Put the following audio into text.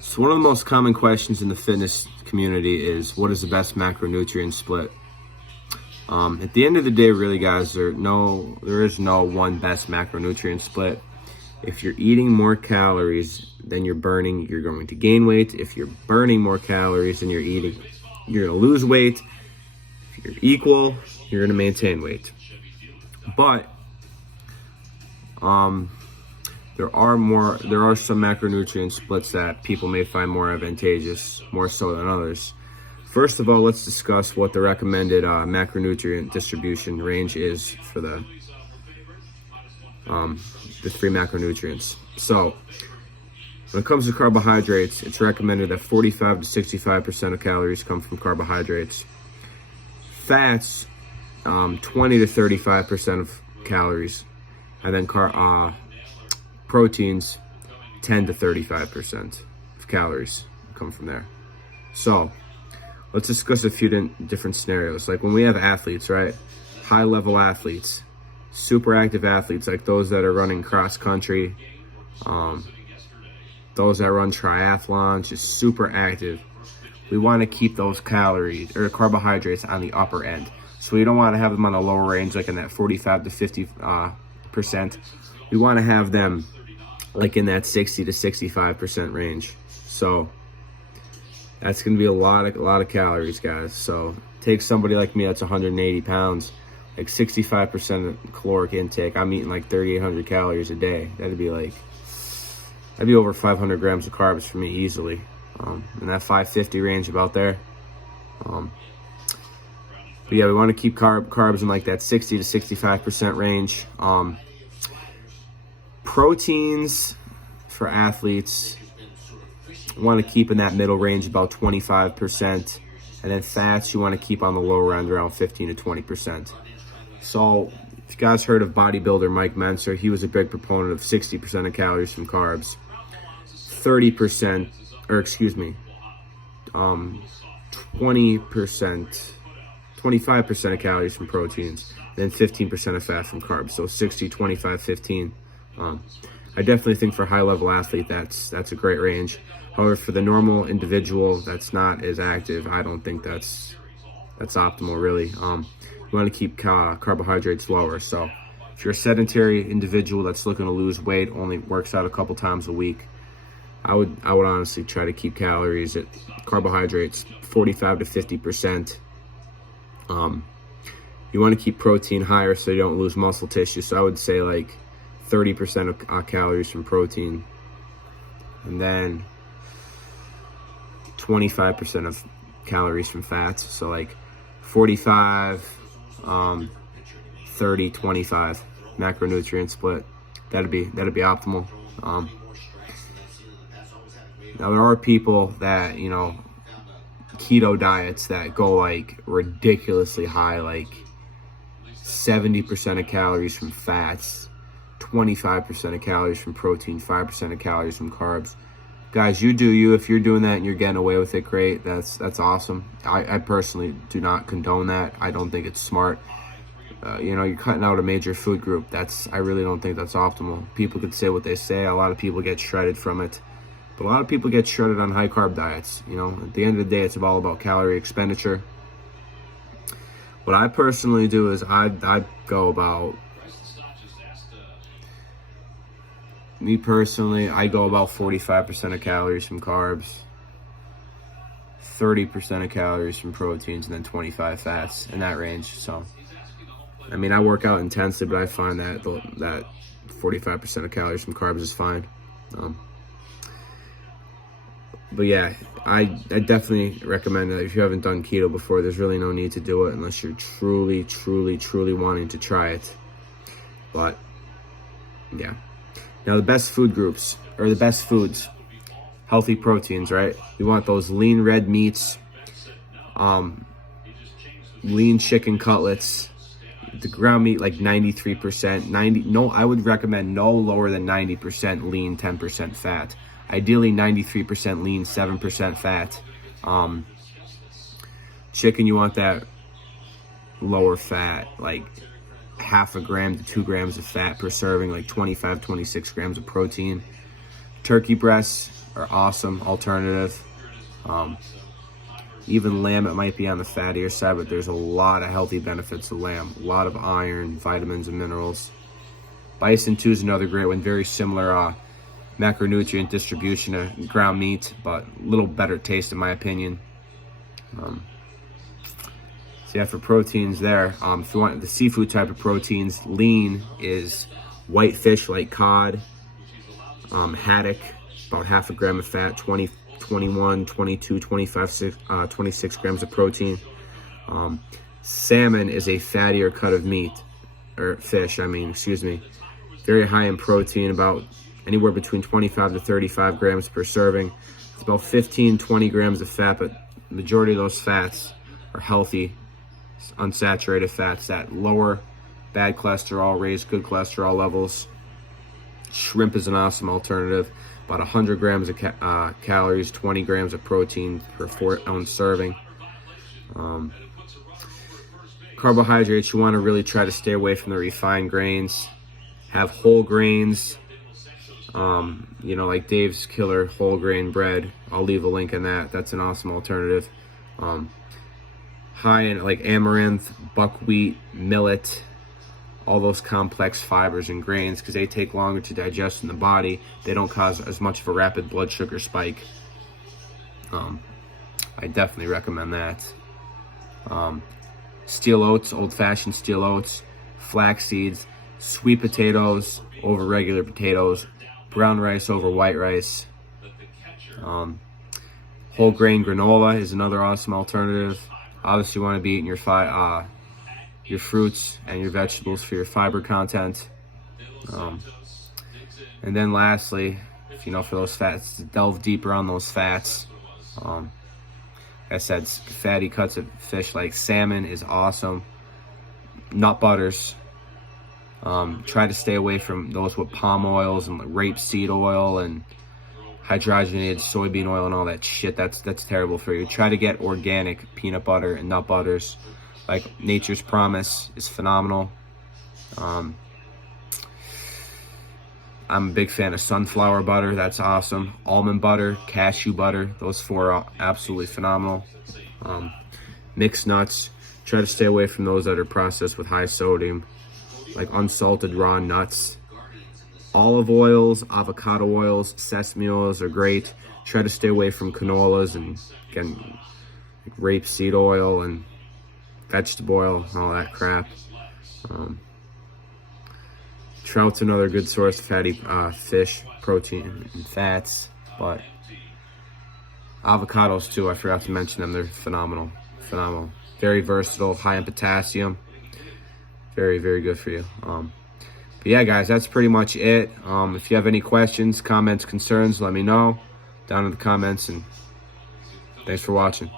So one of the most common questions in the fitness community is, what is the best macronutrient split? At the end of the day, really, guys, there is no one best macronutrient split. If you're eating more calories than you're burning, you're going to gain weight. If you're burning more calories than you're eating, you're going to lose weight. If you're equal, you're going to maintain weight. But there are some macronutrient splits that people may find more advantageous, more so than others. First of all, let's discuss what the recommended macronutrient distribution range is for the three macronutrients. So when it comes to carbohydrates, it's recommended that 45 to 65% of calories come from carbohydrates. Fats, 20 to 35% of calories, and then proteins, 10 to 35% of calories come from there. So let's discuss a few different scenarios. Like when we have athletes, right? High level athletes, super active athletes, like those that are running cross country, those that run triathlons, just super active. We want to keep those calories or carbohydrates on the upper end. So we don't want to have them on the lower range, like in that 45 to 50%. We want to have them like in that 60 to 65% range. So that's going to be a lot of calories, guys. So take somebody like me that's 180 pounds, like 65% of caloric intake. I'm eating like 3,800 calories a day. That'd be over 500 grams of carbs for me easily. In that 550 range about there. But yeah, we want to keep carbs in like that 60 to 65% range. Proteins for athletes, want to keep in that middle range about 25%. And then fats, you want to keep on the lower end around 15 to 20%. So if you guys heard of bodybuilder Mike Menser, he was a big proponent of 60% of calories from carbs, 25% of calories from proteins, then 15% of fat from carbs. So 60, 25, 15. I definitely think for a high-level athlete, that's a great range. However, for the normal individual that's not as active, I don't think that's optimal, really. You want to keep carbohydrates lower. So if you're a sedentary individual that's looking to lose weight, only works out a couple times a week, I would honestly try to keep carbohydrates 45 to 50%. You want to keep protein higher so you don't lose muscle tissue. So I would say like 30% of calories from protein, and then 25% of calories from fats. So like 45, 30, 25 macronutrient split. That'd be optimal. Now there are people that, keto diets that go like ridiculously high, like 70% of calories from fats, 25% of calories from protein, 5% of calories from carbs. Guys, you do you. If you're doing that and you're getting away with it, great. That's awesome. I personally do not condone that. I don't think it's smart. You're cutting out a major food group. I really don't think that's optimal. People could say what they say. A lot of people get shredded from it. But a lot of people get shredded on high carb diets. At the end of the day, it's all about calorie expenditure. What I personally do is I go about 45% of calories from carbs, 30% of calories from proteins, and then 25 fats, in that range. So, I work out intensely, but I find that 45% of calories from carbs is fine. But yeah, I definitely recommend that if you haven't done keto before, there's really no need to do it unless you're truly, truly, truly wanting to try it. But yeah. Now the best food groups, or the best foods, healthy proteins, right? You want those lean red meats, lean chicken cutlets, the ground meat like 93%, I would recommend no lower than 90% lean, 10% fat. Ideally 93% lean, 7% fat. Chicken, you want that lower fat, like half a gram to 2 grams of fat per serving, like 25, 26 grams of protein. Turkey breasts are awesome alternative. Even lamb, it might be on the fattier side, but there's a lot of healthy benefits to lamb. A lot of iron, vitamins, and minerals. Bison too is another great one. Very similar macronutrient distribution of ground meat, but a little better taste in my opinion. So yeah, for proteins there, if you want the seafood type of proteins, lean is white fish like cod, haddock, about half a gram of fat, 20, 21, 22, 25, 26 grams of protein. Salmon is a fattier cut of meat, or fish, excuse me. Very high in protein, about anywhere between 25 to 35 grams per serving. It's about 15, 20 grams of fat, but the majority of those fats are healthy, unsaturated fats that lower bad cholesterol, raise good cholesterol levels. Shrimp is an awesome alternative. About 100 grams of calories, 20 grams of protein per 4-ounce serving. Carbohydrates, you want to really try to stay away from the refined grains. Have whole grains, like Dave's Killer whole grain bread. I'll leave a link in that. That's an awesome alternative. High in like amaranth, buckwheat, millet, all those complex fibers and grains, because they take longer to digest in the body. They don't cause as much of a rapid blood sugar spike. I definitely recommend that. Steel oats, old-fashioned steel oats, flax seeds, sweet potatoes over regular potatoes, brown rice over white rice. Whole grain granola is another awesome alternative. Obviously, you want to be eating your fruits and your vegetables for your fiber content. And then lastly, for those fats, delve deeper on those fats. Like I said, fatty cuts of fish like salmon is awesome. Nut butters. Try to stay away from those with palm oils and rapeseed oil and hydrogenated soybean oil and all that shit. That's terrible for you. Try to get organic peanut butter and nut butters. Like Nature's Promise is phenomenal. I'm a big fan of sunflower butter. That's awesome. Almond butter, cashew butter. Those four are absolutely phenomenal. Mixed nuts. Try to stay away from those that are processed with high sodium, like unsalted raw nuts. Olive oils, avocado oils, sesame oils are great. Try to stay away from canolas and, again, like rapeseed oil and vegetable oil and all that crap. Trout's another good source of fatty fish, protein, and fats. But avocados too, I forgot to mention them. They're phenomenal. Phenomenal. Very versatile, high in potassium. Very, very good for you. But yeah, guys, that's pretty much it. If you have any questions, comments, concerns, let me know down in the comments. And thanks for watching.